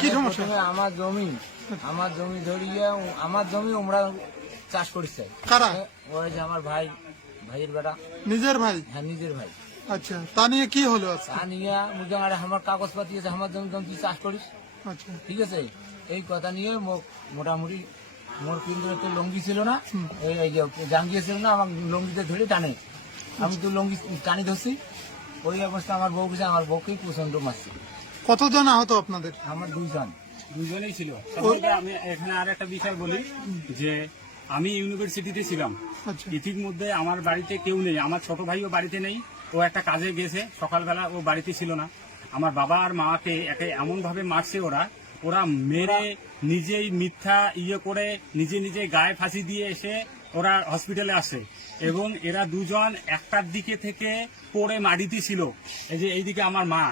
কি মানে সমস্যা? আমার জমি আমার জমি ধরিয়ে আমার জমি আমরা চাষ করিছে। কারা? ওই যে আমার ভাই ভাইয়ের বেটা। নিজের ভাই? হ্যাঁ নিজের ভাই। আচ্ছা তা নিয়ে কি হলো আজকে? তা নিয়ে মুখে আরে আমার কাগজপাতি আছে আমার জমি চাষ করিস। আচ্ছা। ঠিক আছে? এই কথা নিয়ে মোটামুটি মোর কিন্তু তো লঙ্গি ছিল না। এই ছিল না আমার লঙ্গিতে ধরে টানে। আমি তো লঙ্গি টানি ধরছি। ওই অবস্থা আমার বউ আমার বউকেই প্রচণ্ড মারছে। কতজন আহত আপনাদের? আমার দুজন দুজনেই ছিল। আমি এখানে আর একটা বিষয় বলি যে আমি ইউনিভার্সিটিতে ছিলাম। আচ্ছা। ইতিমধ্যে আমার বাড়িতে কেউ নেই। আমার ছোট ভাইও বাড়িতে নেই। ও একটা কাজে গেছে। সকালবেলা ও বাড়িতে ছিল না। আমার বাবা আর মাকে একে এমন ভাবে মারছে ওরা। ওরা মেরে নিজেই মিথ্যা ইয়ে করে নিজে নিজে গায়ে ফাঁসি দিয়ে এসে ওরা হসপিটালে আসে। এবং এরা দুজন একটার দিকে থেকে পড়ে মাটিতে ছিল। এই যে এইদিকে আমার মা।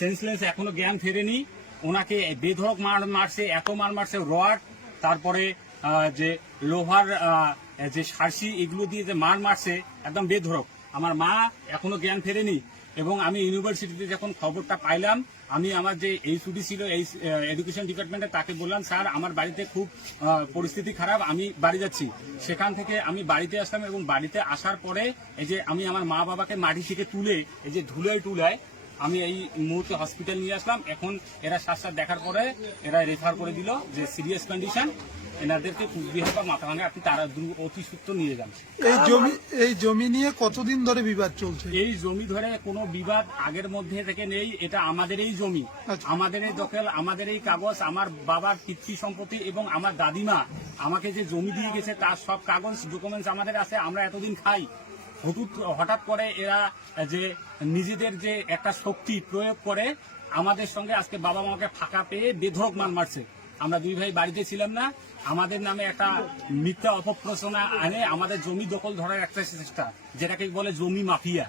সেন্সলেস এখনও জ্ঞান ফেরেনি। ওনাকে বেধরক মার মারছে, এত মার মারছে, রড, তারপরে যে লোহার যে সারসি, এগুলো দিয়ে যে মার মারছে, একদম বেধরক আমার মা এখনও জ্ঞান ফেরেনি। এবং আমি ইউনিভার্সিটিতে যখন খবরটা পাইলাম, আমি আমার যে এই ছুটি ছিল, এই এডুকেশন ডিপার্টমেন্টে তাকে বললাম, স্যার, আমার বাড়িতে খুব পরিস্থিতি খারাপ, আমি বাড়ি যাচ্ছি। সেখান থেকে আমি বাড়িতে আসলাম এবং বাড়িতে আসার পরে এই যে আমি আমার মা বাবাকে মাটি থেকে তুলে, এই যে ধুলায় টুলায় আমি এই মুহূর্তে হসপিটাল নিয়ে আসলাম। এখন এরা স্বাস্থ্য দেখার পরে এরা রেফার করে দিল যে সিরিয়াস কন্ডিশন এনাদেরকে কুচবিহার বা মাথা ভাঙা আপনি তারা অতি সূত্র নিয়ে যান। এই জমি এই জমি নিয়ে কতদিন ধরে বিবাদ চলছে? এই জমি ধরে কোনো বিবাদ আগের মধ্যে থেকে নেই এটা আমাদেরই জমি। আচ্ছা। আমাদের এই দখল আমাদের এই কাগজ আমার বাবার পিতৃ সম্পত্তি এবং আমার দাদিমা আমাকে যে জমি দিয়ে গেছে তার সব কাগজ ডকুমেন্টস আমাদের আছে আমরা এতদিন খাই। হঠাৎ হঠাৎ করে এরা যে নিজেদের যে একটা শক্তি প্রয়োগ করে আমাদের সঙ্গে আজকে বাবা মাকে ফাঁকা পেয়ে বেধক মান মারছে। আমরা দুই ভাই বাড়িতে ছিলাম না আমাদের নামে একটা মিথ্যা অপপ্রচনা আনে আমাদের জমি দখল ধরার একটা চেষ্টা যেটাকে বলে জমি মাফিয়া।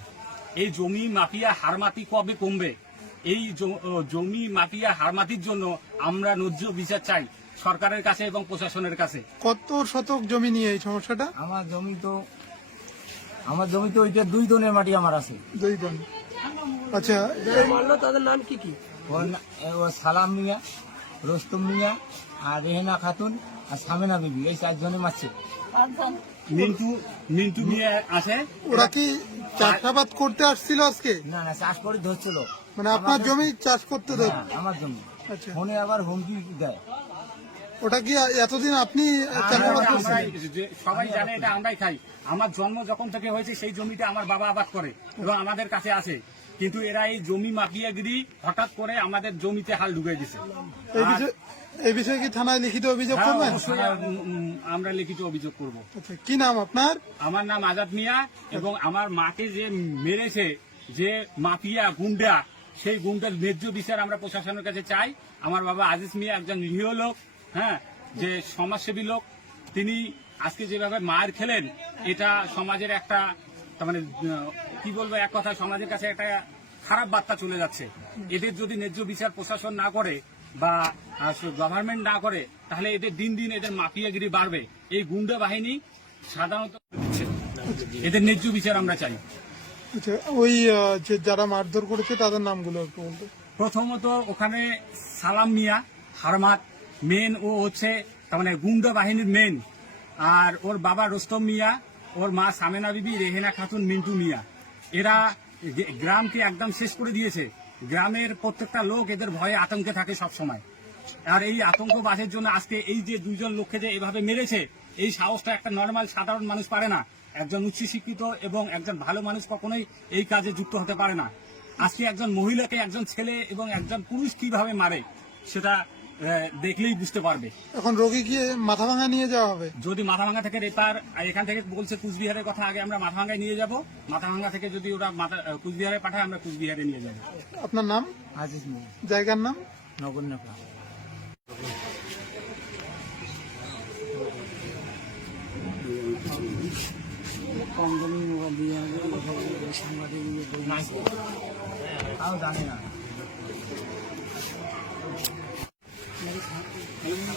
এই জমি মাফিয়া হারমাতি কবে কমবে? এই ও, জমি মাফিয়া হারমাতির জন্য আমরা ন্যায্য বিচার চাই সরকারের কাছে এবং প্রশাসনের কাছে। কত শতক জমি নিয়ে এই সমস্যাটা? আমার জমি তো আমার জমি তো ওইটা দুই দনের মাটি আমার আছে। দুই জন আচ্ছা ওর না- এ, ও সালাম মিয়া। রোস্তম মিয়া আর রেহেনা খাতুন আর সামেনা বিবি এই চারজনে মারছে। মিন্টু মিন্টু নিয়ে আসে। ওরা কি চাষাবাদ করতে আসছিল আজকে? না না চাষ করে ধরছিল। মানে আপনার জমি চাষ করতে দেয় হ্যাঁ, আমার জমি। আচ্ছা। ফোনে আবার হুমকি দেয়। ওটা কি এতদিন আপনি সবাই জানে এটা আমরাই খাই। আমার জন্ম যখন থেকে হয়েছে সেই জমিটা আমার বাবা আবাদ করে এবং আমাদের কাছে আছে কিন্তু এরা এই জমি মাফিয়াগিরি হঠাৎ করে আমাদের জমিতে হাল ঢুকে দিছে। এই বিষয়ে কি থানায় লিখিত অভিযোগ হ্যাঁ, করবেন? আমরা লিখিত অভিযোগ করব। আচ্ছা কি নাম আপনার? আমার নাম আজাদ মিয়া এবং আমার মাকে যে মেরেছে যে মাফিয়া গুন্ডা সেই গুন্ডার ন্যায্য বিচার আমরা প্রশাসনের কাছে চাই। আমার বাবা আজিজ মিয়া একজন নিরীহ লোক হ্যাঁ যে সমাজসেবী লোক। তিনি আজকে যেভাবে মার খেলেন এটা সমাজের একটা তার মানে কি বলব এক কথা সমাজের কাছে একটা খারাপ বার্তা চলে যাচ্ছে। এদের যদি ন্যায্য বিচার প্রশাসন না করে বা গভর্নমেন্ট না করে তাহলে এদের দিন দিন এদের মাফিয়াগিরি বাড়বে। এই গুন্ডা বাহিনী সাধারণত দিচ্ছে। এদের ন্যায্য বিচার আমরা চাই। আচ্ছা ওই যে যারা মারধর করেছে তাদের নামগুলো একটু বলতে। প্রথমত ওখানে সালাম মিয়া হারমাত মেন ও হচ্ছে তার মানে গুন্ডা বাহিনীর মেন আর ওর বাবা রোস্তম মিয়া ওর মা সামেনা বিবি রেহেনা খাতুন মিন্টু মিয়া। এরা গ্রামকে একদম শেষ করে দিয়েছে। গ্রামের প্রত্যেকটা লোক এদের ভয়ে আতঙ্কে থাকে সব সময় আর এই আতঙ্ক বাসের জন্য আজকে এই যে দুইজন লোককে যে এভাবে মেরেছে, এই সাহসটা একটা নর্মাল সাধারণ মানুষ পারে না। একজন উচ্চ শিক্ষিত এবং একজন ভালো মানুষ কখনোই এই কাজে যুক্ত হতে পারে না। আজকে একজন মহিলাকে একজন ছেলে এবং একজন পুরুষ কীভাবে মারে, সেটা দেখলেই বুঝতে পারবে। এখন রোগী গিয়ে মাথা ভাঙা নিয়ে যাওয়া হবে? যদি মাথাভাঙ্গা থেকে রেপার এখান থেকে বলছে কুচবিহারের কথা আগে আমরা মাথাভাঙ্গায় নিয়ে যাব। মাথা মাথাভাঙ্গা থেকে যদি ওরা মাথা কুচবিহারে পাঠায় আমরা কুচবিহারে নিয়ে যাব। আপনার নাম? আজিজ মিয়া। জায়গার নাম? নগণ্য প্রাণ তাও জানি না।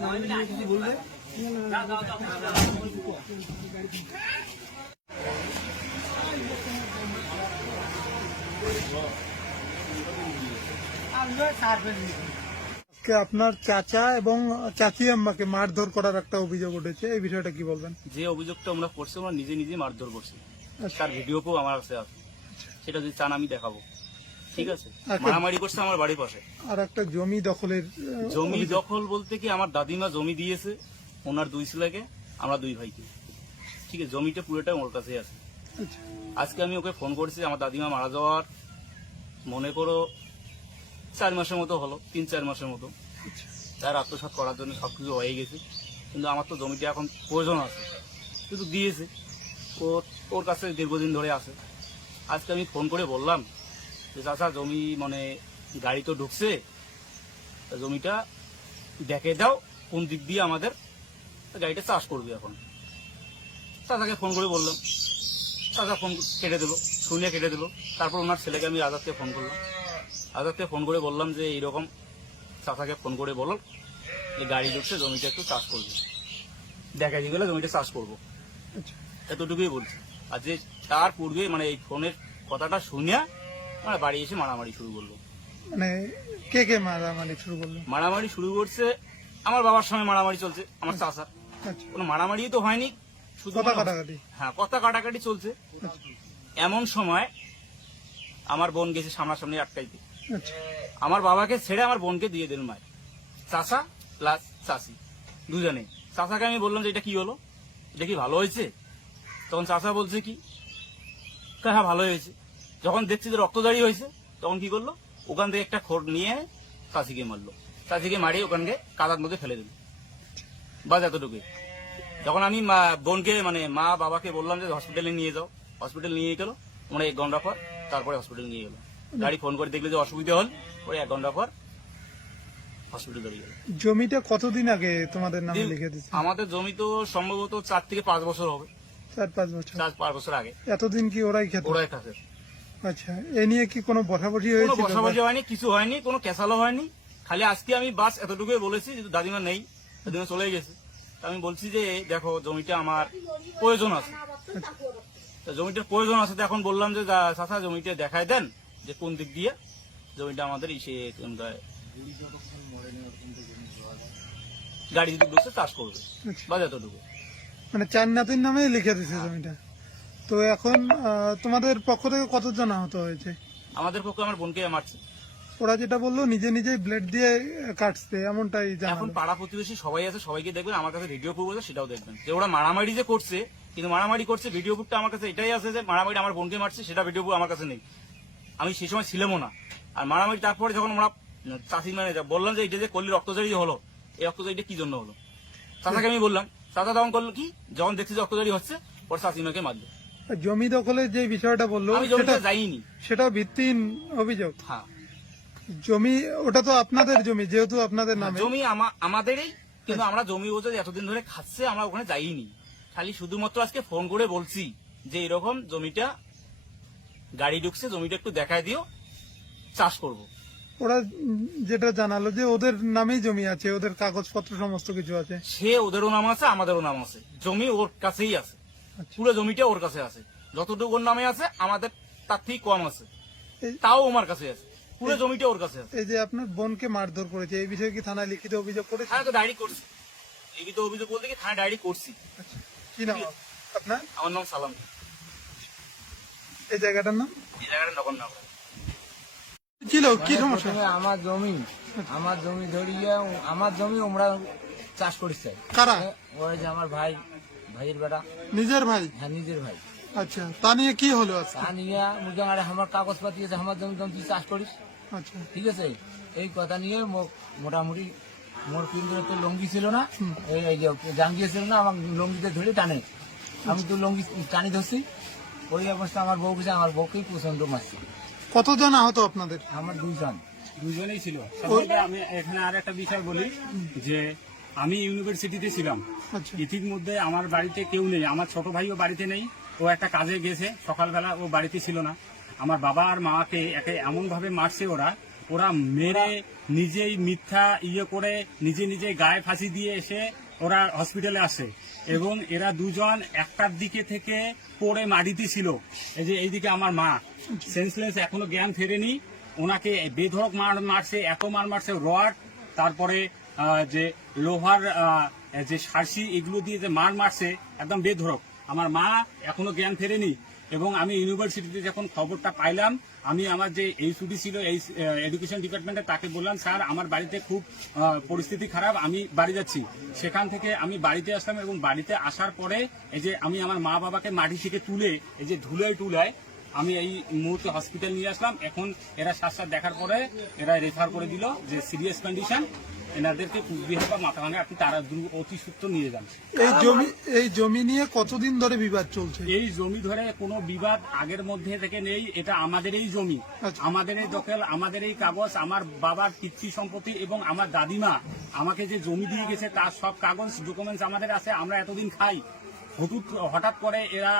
পার্টিকে না। আজকে আপনার চাচা এবং চাচি আম্মাকে মারধর করার একটা অভিযোগ উঠেছে। এই বিষয়টা কি বলবেন? যে অভিযোগটা আমরা করছি আমরা নিজে নিজে মারধর করছি। আচ্ছা। তার ভিডিওকেও আমার কাছে আছে। সেটা যদি চান আমি দেখাবো। ঠিক আছে। মারামারি করছে আমার বাড়ির পাশে। আর একটা জমি দখলের জমি। দখল বলতে কি আমার দাদিমা জমি দিয়েছে ওনার দুই ছেলেকে আমরা দুই ভাইকে। ঠিক আছে জমিটা পুরোটাই ওর কাছে আছে। আচ্ছা, আজকে আমি ওকে ফোন করেছি আমার দাদিমা মারা যাওয়ার মনে করো চার মাসের মতো হলো তিন চার মাসের মতো। আচ্ছা। তার আত্মসাৎ করার জন্য সবকিছু হয়ে গেছে। কিন্তু আমার তো জমিটা এখন প্রয়োজন আছে কিন্তু দিয়েছে। ও ওর কাছে দীর্ঘদিন ধরে আছে। আজকে আমি ফোন করে বললাম যে চাচা জমি মানে গাড়ি তো ঢুকছে তা জমিটা দেখে দাও কোন দিক দিয়ে আমাদের গাড়িটা চাষ করবে এখন। চাচাকে ফোন করে বললাম। চাচা ফোন কেটে দিল শুনে কেটে দিল। তারপর ওনার ছেলেকে আমি আজাদকে ফোন করলাম। আজাদকে ফোন করে বললাম যে এইরকম চাচাকে ফোন করে বলো যে গাড়ি ঢুকছে জমিটা একটু চাষ করবে। দেখা গেলে জমিটা চাষ করব। আচ্ছা। এতটুকুই বলছি। আর যে তার পূর্বে মানে এই ফোনের কথাটা শুনিয়া মানে বাড়ি এসে মারামারি শুরু করল। মানে কে কে মারামারি শুরু করল? মারামারি শুরু করছে আমার বাবার সঙ্গে মারামারি চলছে আমার চাচা। আচ্ছা। কোনো মারামারি তো হয়নি শুধু কথা কাটাকাটি। হ্যাঁ কথা কাটাকাটি চলছে। আচ্ছা। এমন সময় আমার বোন গেছে সামনাসামনি আটকাইতে। আচ্ছা। আমার বাবাকে ছেড়ে আমার বোনকে দিয়ে দিল মায়ের চাচা প্লাস চাষি দুজনে চাচাকে আমি বললাম যে এটা কি হলো? এটা কি ভালো হয়েছে? তখন চাচা বলছে কি হ্যাঁ ভালো হয়েছে। যখন দেখছি যে রক্ত রক্তদারি হয়েছে তখন কি করল? ওখান থেকে একটা খোর নিয়ে চাচিকে মারলো। চাচিকে মারিয়ে ওখানকে কাদার মধ্যে ফেলে দিল। বাস এতটুকুই। যখন আমি বোনকে মানে মা বাবাকে বললাম যে হসপিটালে নিয়ে যাও। হসপিটাল নিয়ে গেলো মানে এক ঘণ্টা পর তারপরে হসপিটাল নিয়ে গেলো। গাড়ি ফোন করে দেখলে যে অসুবিধা হল পরে এক ঘণ্টা পর হসপিটাল গেল। জমিটা কতদিন আগে তোমাদের নামে লিখে দিচ্ছে আমাদের জমি তো সম্ভবত চার থেকে পাঁচ বছর হবে। চার পাঁচ বছর। চার পাঁচ বছর আগে। এতদিন কি ওরাই খেত? ওরাই কাছে আচ্ছা এ নিয়ে কি কোনো বসাবসি কোনো বসাবসি হয়নি কিছু হয়নি কোনো ক্যাসালও হয়নি। খালি আজকে আমি বাস এতটুকুই বলেছি যে দাদিমা নেই দাদিমা চলে গেছে। আমি বলছি যে দেখো জমিটা আমার প্রয়োজন আছে। জমিটার প্রয়োজন আছে তো এখন বললাম যে চাচা জমিটা দেখায় দেন যে কোন দিক দিয়ে। জমিটা আমাদের ইসে গাড়ি যদি ঢুকছে চাষ করবে। আচ্ছা। বাস এতটুকু। মানে চার নাতির নামে লিখে দিচ্ছে জমিটা। তো এখন তোমাদের পক্ষ থেকে কতজন আহত হয়েছে? আমাদের পক্ষে আমার বোনকে মারছে। ওরা যেটা বলল নিজে নিজেই ব্লেড দিয়ে কাটছে এমনটাই এখন পাড়া প্রতিবেশী সবাই আছে সবাইকে দেখবেন আমার কাছে ভিডিও প্রুফ আছে সেটাও দেখবেন। যে ওরা মারামারি যে করছে কিন্তু মারামারি করছে ভিডিও প্রুফটা আমার কাছে এটাই আছে যে মারামারি আমার বোনকে মারছে সেটা ভিডিও প্রুফ আমার কাছে নেই। আমি সেই সময় ছিলামও না। আর মারামারি তারপরে যখন আমরা চাষি মানে বললাম যে এটা যে করলি রক্তজারি হলো এই রক্তজারিটা কি জন্য হলো? চাচাকে আমি বললাম চাচা তখন করল কি? যখন দেখছি যে রক্তজারি হচ্ছে ওর চাষিমাকে মারলো। জমি দখলের যে বিষয়টা বলল সেটা যাইনি। সেটা ভিত্তিহীন অভিযোগ। হ্যাঁ। জমি ওটা তো আপনাদের জমি যেহেতু আপনাদের নামে। জমি আমাদেরই কিন্তু আমরা জমি বলতে এতদিন ধরে খাচ্ছে আমরা ওখানে যাইনি। খালি শুধুমাত্র আজকে ফোন করে বলছি যে এরকম জমিটা গাড়ি ঢুকছে জমিটা একটু দেখায় দিও চাষ করব। ওরা যেটা জানালো যে ওদের নামেই জমি আছে ওদের কাগজপত্র সমস্ত কিছু আছে। সে ওদেরও নাম আছে আমাদেরও নাম আছে। জমি ওর কাছেই আছে। পুরো জমিটা ওর কাছে আছে। যতটুকু ওর নামে আছে আমাদের তার থেকে কম আছে। তাও আমার কাছে আছে। পুরো জমিটা ওর কাছে আছে। এই যে আপনার বোনকে মারধর করেছে এই বিষয়ে কি থানায় লিখিত অভিযোগ করেছে? থানায় তো ডায়েরি করছি। লিখিত অভিযোগ বলতে কি থানায় ডায়েরি করছি। আচ্ছা। কি নাম? আপনার? আমার নাম সালাম। এই জায়গাটার নাম? এই জায়গাটা নগর ছিল? কি সমস্যা? প্রথমে আমার জমি আমার জমি ধরিয়ে আমার জমি ওমরা চাষ করিস কারা? ওই যে আমার ভাই ভাইয়ের বেটা। নিজের ভাই? হ্যাঁ নিজের ভাই। আচ্ছা তা নিয়ে কি হলো তা নিয়ে মুখে আরে আমার কাগজপাতি আছে আমার জমি জমি তুই চাষ করিস। আচ্ছা। ঠিক আছে? এই কথা নিয়ে মো- মোটামুটি মোর পিন্দরে তো লঙ্গি ছিল না এই জাঙ্গিয়ে ছিল না আমার লঙ্গিতে ধরে টানে। আমি তো লঙ্গি টানি ধরছি। ওই অবস্থা আমার বউ গেছে আমার বউকেই প্রচণ্ড মারছে। কতজন আহত আপনাদের? আমার দুইজন। দুজনেই ছিল। আমি এখানে আর একটা বিষয় বলি যে আমি ইউনিভার্সিটিতে ছিলাম। আচ্ছা। ইতিমধ্যে আমার বাড়িতে কেউ নেই। আমার ছোট ভাইও বাড়িতে নেই। ও একটা কাজে গেছে। সকালবেলা ও বাড়িতে ছিল না। আমার বাবা আর মাকে একে এমন ভাবে মারছে ওরা। ওরা মেরে নিজেই মিথ্যা ইয়ে করে নিজে নিজে গায়ে ফাঁসি দিয়ে এসে ওরা হসপিটালে আসে। এবং এরা দুজন একটার দিকে থেকে পড়ে মাটিতে ছিল। এই যে এইদিকে আমার মা। সেন্সলেস এখনও জ্ঞান ফেরেনি। ওনাকে বেধড়ক মার মারছে এত মার মারছে রড। তারপরে যে লোহার যে সার্সি, এগুলো দিয়ে যে মার মারছে, একদম বেধরক আমার মা এখনও জ্ঞান ফেরেনি এবং আমি ইউনিভার্সিটিতে যখন খবরটা পাইলাম, আমি আমার যে এইচুডি ছিল, এই এডুকেশন ডিপার্টমেন্টে তাকে বললাম, স্যার, আমার বাড়িতে খুব পরিস্থিতি খারাপ, আমি বাড়ি যাচ্ছি। সেখান থেকে আমি বাড়িতে আসলাম এবং বাড়িতে আসার পরে এই যে আমি আমার মা বাবাকে মাটি থেকে তুলে, এই যে ধুলায় টুলায় আমি এই মুহূর্তে হসপিটাল নিয়ে আসলাম। এখন এরা স্বাস্থ্য দেখার পরে এরা রেফার করে দিল যে সিরিয়াস কন্ডিশন এনাদেরকে কুচবিহার বা মাথা ভাঙে আপনি তারা অতি সূত্র নিয়ে যান। এই জমি এই জমি নিয়ে কতদিন ধরে বিবাদ চলছে? এই জমি ধরে কোনো বিবাদ আগের মধ্যে থেকে নেই এটা আমাদেরই জমি। আচ্ছা। আমাদের এই দখল আমাদের এই কাগজ আমার বাবার পিতৃ সম্পত্তি এবং আমার দাদিমা আমাকে যে জমি দিয়ে গেছে তার সব কাগজ ডকুমেন্টস আমাদের আছে আমরা এতদিন খাই। হঠাৎ হঠাৎ করে এরা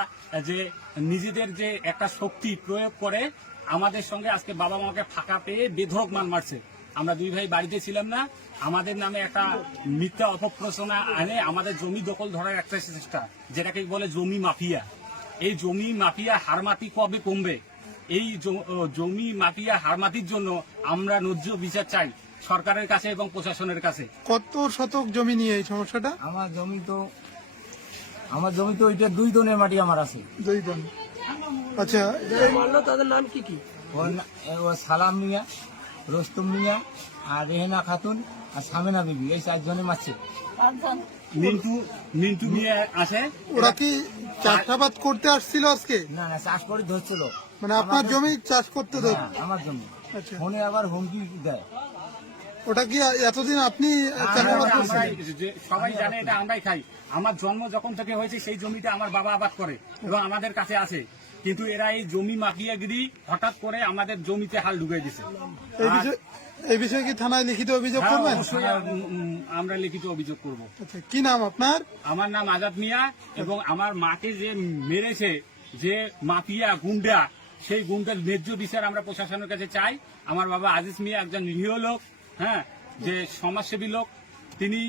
যে নিজেদের যে একটা শক্তি প্রয়োগ করে আমাদের সঙ্গে আজকে বাবা মাকে ফাঁকা পেয়ে বেধরক মান মারছে। আমরা দুই ভাই বাড়িতে ছিলাম না আমাদের নামে একটা মিথ্যা অপপ্রচনা আনে আমাদের জমি দখল ধরার একটা চেষ্টা যেটাকে বলে জমি মাফিয়া। এই জমি মাফিয়া হারমাতি কবে কমবে? এই জমি মাফিয়া হারমাতির জন্য আমরা ন্যায্য বিচার চাই সরকারের কাছে এবং প্রশাসনের কাছে। কত শতক জমি নিয়ে এই সমস্যাটা? আমার জমি তো আমার জমি তো ওইটা দুই দনের মাটি আমার আছে। দুই জন আচ্ছা ওর না- ও সালাম মিয়া। রস্তম মিয়া আর রেহেনা খাতুন আর সামেনা বিবি এই চারজনে মারছে। মিন্টু মিন্টু নিয়ে আসে। ওরা কি চাষাবাদ করতে আসছিল আজকে? না না চাষ করে ধরছিল। মানে আপনার জমি চাষ করতে দেয় হ্যাঁ, আমার জমি। আচ্ছা। ফোনে আবার হুমকি দেয়। ওটা কি এতদিন আপনি সবাই জানে এটা আমরাই খাই। আমার জন্ম যখন থেকে হয়েছে সেই জমিটা আমার বাবা আবাদ করে এবং আমাদের কাছে আছে। কিন্তু এরা এই জমি মাফিয়াগিরি হঠাৎ করে আমাদের জমিতে হাল ঢুকে দিছে। এই বিষয়ে কি থানায় লিখিত অভিযোগ হ্যাঁ, করবেন? আমরা লিখিত অভিযোগ করব। আচ্ছা কি নাম আপনার? আমার নাম আজাদ মিয়া এবং আমার মাকে যে মেরেছে যে মাফিয়া গুন্ডা সেই গুন্ডার ন্যায্য বিচার আমরা প্রশাসনের কাছে চাই। আমার বাবা আজিজ মিয়া একজন নিরীহ লোক হ্যাঁ যে সমাজসেবী লোক। তিনি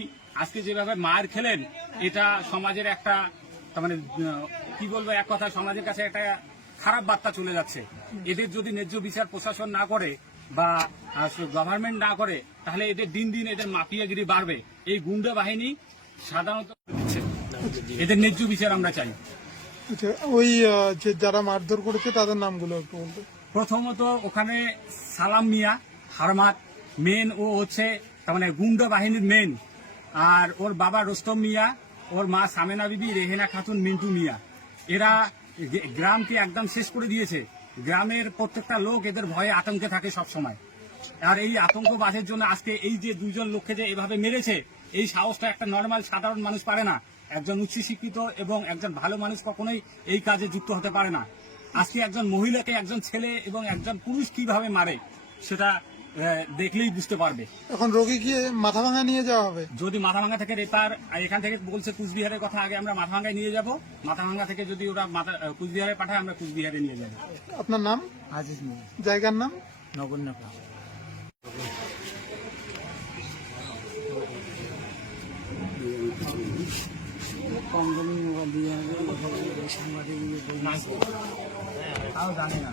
আজকে যেভাবে মার খেলেন এটা সমাজের একটা মানে কি বলব এক কথা সমাজের কাছে একটা খারাপ বার্তা চলে যাচ্ছে। এদের যদি ন্যায্য বিচার প্রশাসন না করে বা গভর্নমেন্ট না করে তাহলে এদের দিন দিন এদের মাফিয়াগিরি বাড়বে। এই গুন্ডা বাহিনী সাধারণত দিচ্ছে। এদের ন্যায্য বিচার আমরা চাই। আচ্ছা ওই যে যারা মারধর করেছে তাদের নামগুলো একটু বলবেন প্রথমত ওখানে সালাম মিয়া হারমাত মেন ও হচ্ছে তার মানে গুন্ডা বাহিনীর মেন আর ওর বাবা রোস্তম মিয়া ওর মা সামেনা বিবি রেহেনা খাতুন মিন্টু মিয়া। এরা গ্রামকে একদম শেষ করে দিয়েছে। গ্রামের প্রত্যেকটা লোক এদের ভয়ে আতঙ্কে থাকে সব সময় আর এই আতঙ্ক বাঁধের জন্য আজকে এই যে দুজন লোককে যে এভাবে মেরেছে, এই সাহসটা একটা নর্মাল সাধারণ মানুষ পারে না। একজন উচ্চ শিক্ষিত এবং একজন ভালো মানুষ কখনোই এই কাজে যুক্ত হতে পারে না। আজকে একজন মহিলাকে একজন ছেলে এবং একজন পুরুষ কীভাবে মারে, সেটা দেখলেই বুঝতে পারবে। এখন রোগী কি মাথা ভাঙা নিয়ে যাওয়া হবে? যদি মাথাভাঙ্গা থেকে রেপার আর এখান থেকে বলছে কুচবিহারের কথা আগে আমরা মাথাভাঙ্গায় নিয়ে যাব। মাথাভাঙ্গা থেকে যদি ওরা মাথা কুচবিহারে পাঠায় আমরা কুচবিহারে নিয়ে যাব। আপনার নাম? আজিজ মিয়া। জায়গার নাম? নগণ্য প্রাণ তাও জানি না।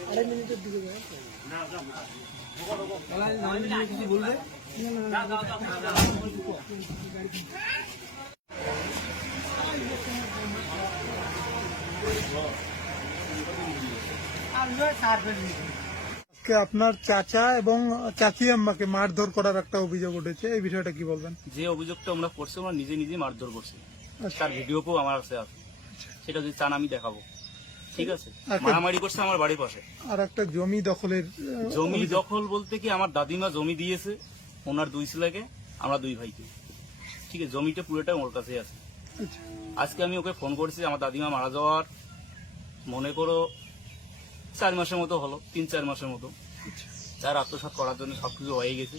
দেয়। পার্টিকে কিছু বলবে আজকে আপনার চাচা এবং চাচি আম্মাকে মারধর করার একটা অভিযোগ উঠেছে এই বিষয়টা কি বলবেন যে অভিযোগটা আমরা করছি আমরা নিজে নিজে মারধর করছি আচ্ছা। তার ভিডিও আমার কাছে আছে সেটা যদি চান আমি দেখাবো ঠিক আছে। মারামারি করছে আমার বাড়ির পাশে। আর একটা জমি দখলের জমি দখল বলতে কি আমার দাদিমা জমি দিয়েছে ওনার দুই ছেলেকে আমরা দুই ভাইকে। ঠিক আছে জমিটা পুরোটা ওর কাছে আছে। আচ্ছা, আজকে আমি ওকে ফোন করেছি আমার দাদিমা মারা যাওয়ার মনে করো চার মাসের মতো হলো তিন চার মাসের মতো। আচ্ছা। তার আত্মসাৎ করার জন্য সবকিছু হয়ে গেছে।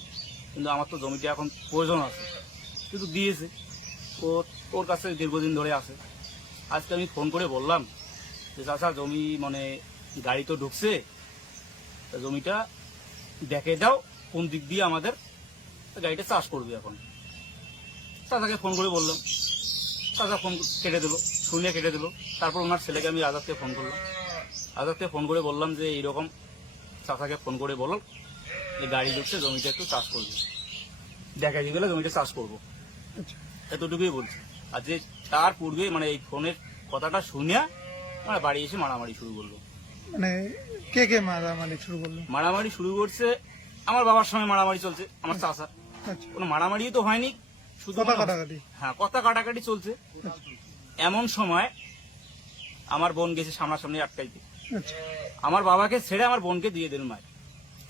কিন্তু আমার তো জমিটা এখন প্রয়োজন আছে কিন্তু দিয়েছে। ও ওর কাছে দীর্ঘদিন ধরে আছে। আজকে আমি ফোন করে বললাম যে চাচা জমি মানে গাড়ি তো ঢুকছে তা জমিটা দেখে দাও কোন দিক দিয়ে আমাদের গাড়িটা চাষ করবে এখন। চাচাকে ফোন করে বললাম। চাচা ফোন কেটে দিল শুনে কেটে দিল। তারপর ওনার ছেলেকে আমি আজাদকে ফোন করলাম। আজাদকে ফোন করে বললাম যে এইরকম চাচাকে ফোন করে বলো যে গাড়ি ঢুকছে জমিটা একটু চাষ করবে। দেখা গেলে জমিটা চাষ করব। আচ্ছা। এতটুকুই বলছি। আর যে তার পূর্বে মানে এই ফোনের কথাটা শুনিয়া মানে বাড়ি এসে মারামারি শুরু করল। মানে কে কে মারামারি শুরু করল? মারামারি শুরু করছে আমার বাবার সঙ্গে মারামারি চলছে আমার চাচা। আচ্ছা। কোনো মারামারি তো হয়নি শুধু কথা কাটাকাটি। হ্যাঁ কথা কাটাকাটি চলছে। আচ্ছা। এমন সময় আমার বোন গেছে সামনাসামনি আটকাইতে। আচ্ছা। আমার বাবাকে ছেড়ে আমার বোনকে দিয়ে দিল মায়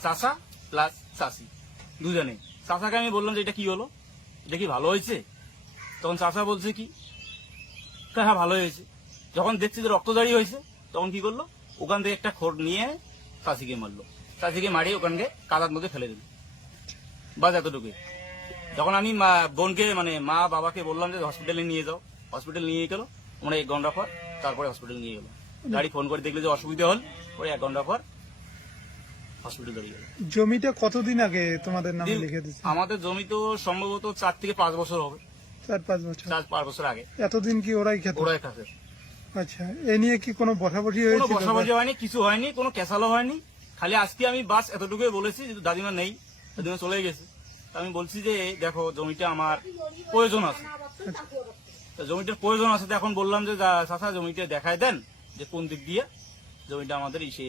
চাষা প্লাস চাষি দুজনে চাষাকে আমি বললাম যে এটা কি হলো? এটা কি ভালো হয়েছে? তখন চাষা বলছে কি তা হ্যাঁ ভালো হয়েছে। যখন দেখছি যে রক্তদারি হয়েছে তখন কি করল? ওখান থেকে একটা খোর নিয়ে চাচিকে মারলো। চাচিকে মারিয়ে ওখানকে কাদার মধ্যে ফেলে দিল। বাস এতটুকুই। যখন আমি বোনকে মানে মা বাবাকে বললাম যে হসপিটালে নিয়ে যাও। হসপিটাল নিয়ে গেলো মানে এক ঘণ্টা পর তারপরে হসপিটাল নিয়ে গেলো। গাড়ি ফোন করে দেখল যে অসুবিধা হল পরে এক ঘণ্টা পর হসপিটাল দাঁড়িয়ে গেল। জমিটা কতদিন আগে তোমাদের নামে লিখে দিচ্ছে আমাদের জমি তো সম্ভবত চার থেকে পাঁচ বছর হবে। চার পাঁচ বছর। চার পাঁচ বছর আগে। এতদিন কি ওরাই খেত? ওরাই কাছে আচ্ছা এ নিয়ে কি কোনো বসাবসি কোনো বসাবসি হয়নি কিছু হয়নি কোনো ক্যাসালও হয়নি। খালি আজকে আমি বাস এতটুকুই বলেছি যে দাদিমা নেই দাদিমা চলে গেছে। আমি বলছি যে দেখো জমিটা আমার প্রয়োজন আছে। জমিটার প্রয়োজন আছে এখন বললাম যে চাচা জমিটা দেখায় দেন যে কোন দিক দিয়ে জমিটা আমাদের ইসে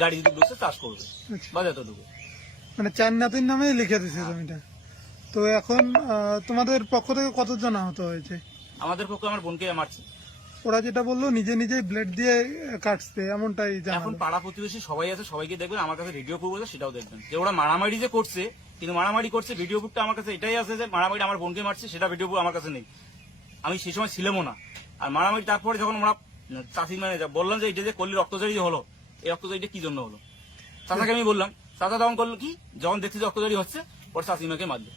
গাড়ি যদি ঢুকছে চাষ করবে আচ্ছা। বাস এতটুকু। মানে চার নাতির নামে লিখে দিচ্ছে জমিটা। তো এখন তোমাদের পক্ষ থেকে কতজন আহত হয়েছে? আমাদের পক্ষে আমার বোনকে মারছে। ওরা যেটা বলল নিজে নিজেই ব্লেড দিয়ে কাটছে এমনটাই এখন পাড়া প্রতিবেশী সবাই আছে সবাইকে দেখবেন আমার কাছে ভিডিও আছে সেটাও দেখবেন। যে ওরা মারামারি যে করছে কিন্তু মারামারি করছে ভিডিও প্রুফটা আমার কাছে এটাই আছে যে মারামারি আমার বোনকে মারছে সেটা ভিডিও প্রুফ আমার কাছে নেই। আমি সেই সময় ছিলামও না। আর মারামারি তারপরে যখন আমরা চাষি মানে বললাম যে এটা যে করলি রক্তজারি হলো এই রক্তজারিটা কি জন্য হলো? চাচাকে আমি বললাম চাচা তখন করল কি যখন দেখছি যে রক্তজারি হচ্ছে ওর চাষিমাকে মারলো।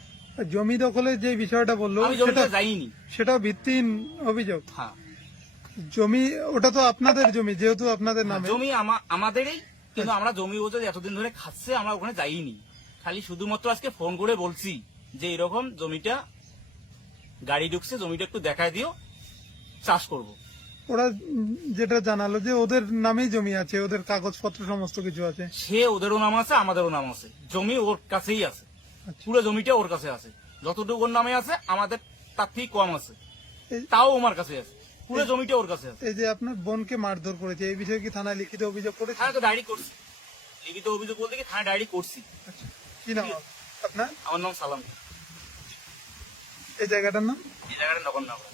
জমি দখলের যে বিষয়টা বলল সেটা যাইনি। সেটাও ভিত্তিহীন অভিযোগ। হ্যাঁ। জমি ওটা তো আপনাদের জমি যেহেতু আপনাদের নামে। জমি আমা- আমাদেরই কিন্তু আমরা জমি বলতে এতদিন ধরে খাচ্ছে আমরা ওখানে যাইনি। খালি শুধুমাত্র আজকে ফোন করে বলছি যে এরকম জমিটা গাড়ি ঢুকছে জমিটা একটু দেখায় দিও চাষ করব। ওরা যেটা জানালো যে ওদের নামেই জমি আছে ওদের কাগজপত্র সমস্ত কিছু আছে। সে ওদেরও নাম আছে আমাদেরও নাম আছে। জমি ওর কাছেই আছে। আচ্ছা। পুরো জমিটা ওর কাছে আছে। যতটুকু ওর নামে আছে আমাদের তার থেকে কম আছে। তাও আমার কাছে আছে। পুরো জমিটা ওর কাছে আছে। এই যে আপনার বোনকে মারধর করেছে এই বিষয়ে কি থানায় লিখিত অভিযোগ করে থানায় তো ডায়েরি করছি। লিখিত অভিযোগ বলতে কি থানায় ডায়েরি করছি। আচ্ছা। কি নাম আপনার? আমার নাম সালাম। এই জায়গাটার নাম? এই জায়গাটার নগর নগর।